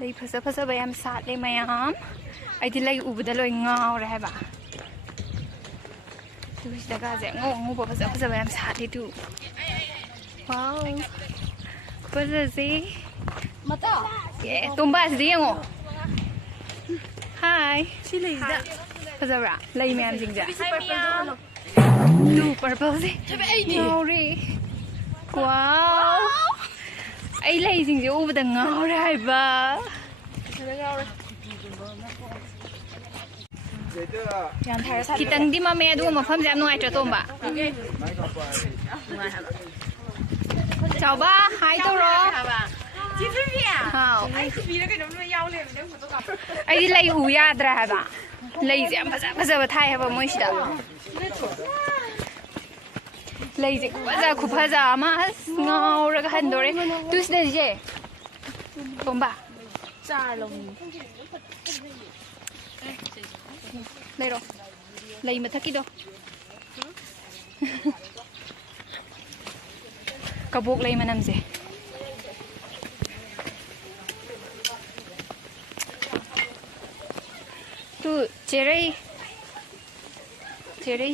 Lei phasa bayam sat le mayam. Ai di lei ubda loi ngau ra hai ba. Tu sta ga je ngo phasa bayam sat le tu. Wow. Phasa si. Mata. Yeah, tumba si ngo. Hi. Si lei da. Phasa ra. Lei mayam jing ja. Tu purple si. Ngau ri. Wow. Ai lei jing je ubda ngau ra hai ba. Kitang di mame adu mafam jam nuai tra tomba. Chào ba, hai tao ro. Chị Thư Vy à? Hào. Anh Thư Vy nó cái đống nó yao lên để photo gặp. Ai đi lấy u ya dra hai ba. Lấy jam phasa thai hai ba moi shida. Lấy je ku phasa ma ngau ra kan dore. Tu sde je. Tomba. Cha lồng. Đây rồi. Lấy mà thắc đâu. Cả buộc lấy mà nằm gì. Tu cherry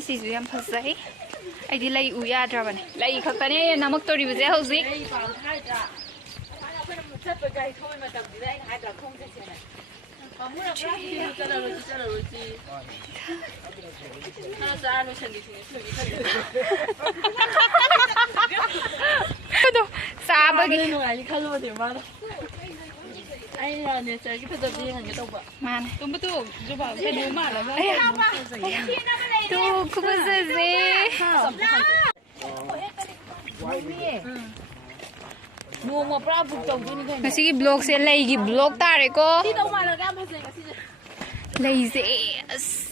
xì dùm phật giấy. Ai đi lấy uya ra bane. Lấy khắc tane namak tori bजे hौजी. Sabagi. Anh nè chơi cái thật gì cái đâu vậy? Man. Tôi mới tu, tôi bảo cái điều mà là Tu ku phasa gì? Mua một bra bụng chồng tôi như thế này. Ngasi ki blog se lei gi blog tare ko. Đi đâu mà là gam hết rồi ngasi. Lei je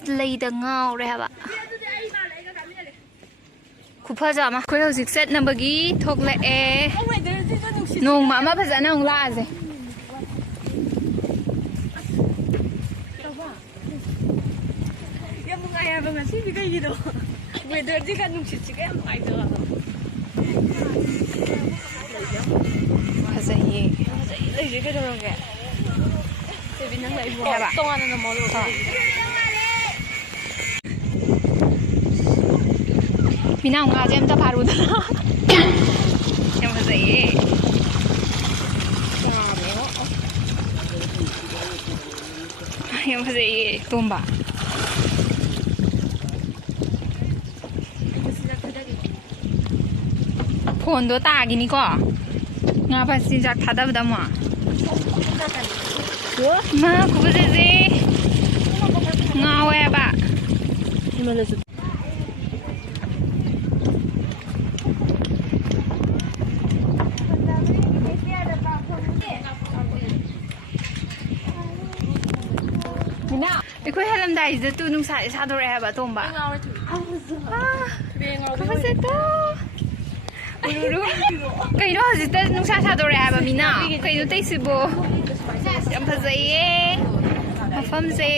lei da ngau re ba. Ku phaja ma khoi hojik set number gi thok le e. Nong ma ma phaja na ong la je. Ya bunga ya bunga sih juga gitu. Weather sih kan nungsi sih kan mai tuh. Phaja ye. Lấy cái đâu rồi kìa. Thì bên năng lấy mua. Tông ăn nó mò rồi. Mina nga jem ta paru da. Em phaja ye. Em phaja ye tomba. Phone do ta gi ni ko. Nga pa sin jak thada da ma. Ma ku phaja je. Nga we ba. Ikoi halam dai je tu nung sa sa do re ha ba tomba. Ku phaja to. Uru. Kai no ji ta nung sa sa do re ha ba mina. Kai no tai si bo. Em phaja ye. Mafam je.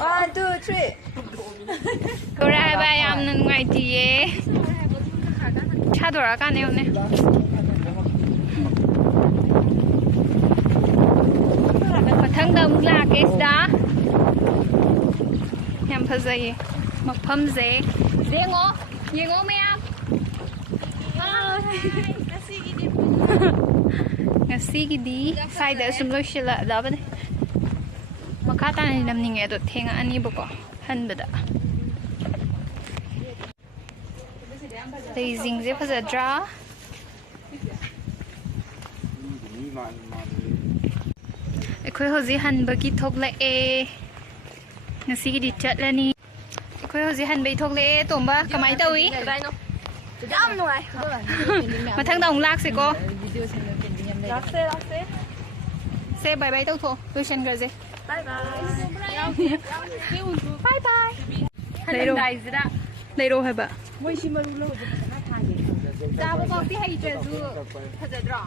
One, two, three. Korai ba yam ngai ti ye. Cha do ra ka ne ne. Mathang da muk la ke da. Yam phaja ye. Mafam je. Yengo. Yengo me am. Ngasi gi di sai da sum lo shila da ba ne. Makha ta ni lam ni nge do thenga ani ba ko han ba da. Lei jing je phaja dra. Khoi hoji han ba ki thok la e. Ngasi gi di chat la ni. Khoi hoji han bai thok le e tomba kamai tawi. Dám rồi. Mathang dong lak se ko. Lắc xe. Se bye bye tau tho. Tôi send gar je. Bye bye. Bye bye. Leiro. Leiro hai ba. Moi si maru lo de na tha ge. Da ba ba ti hai tre zu. Phaja dra.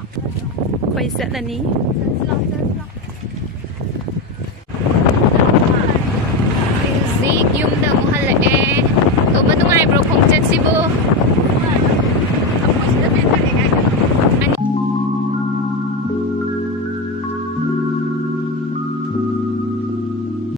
Khoi set la ni. Sla.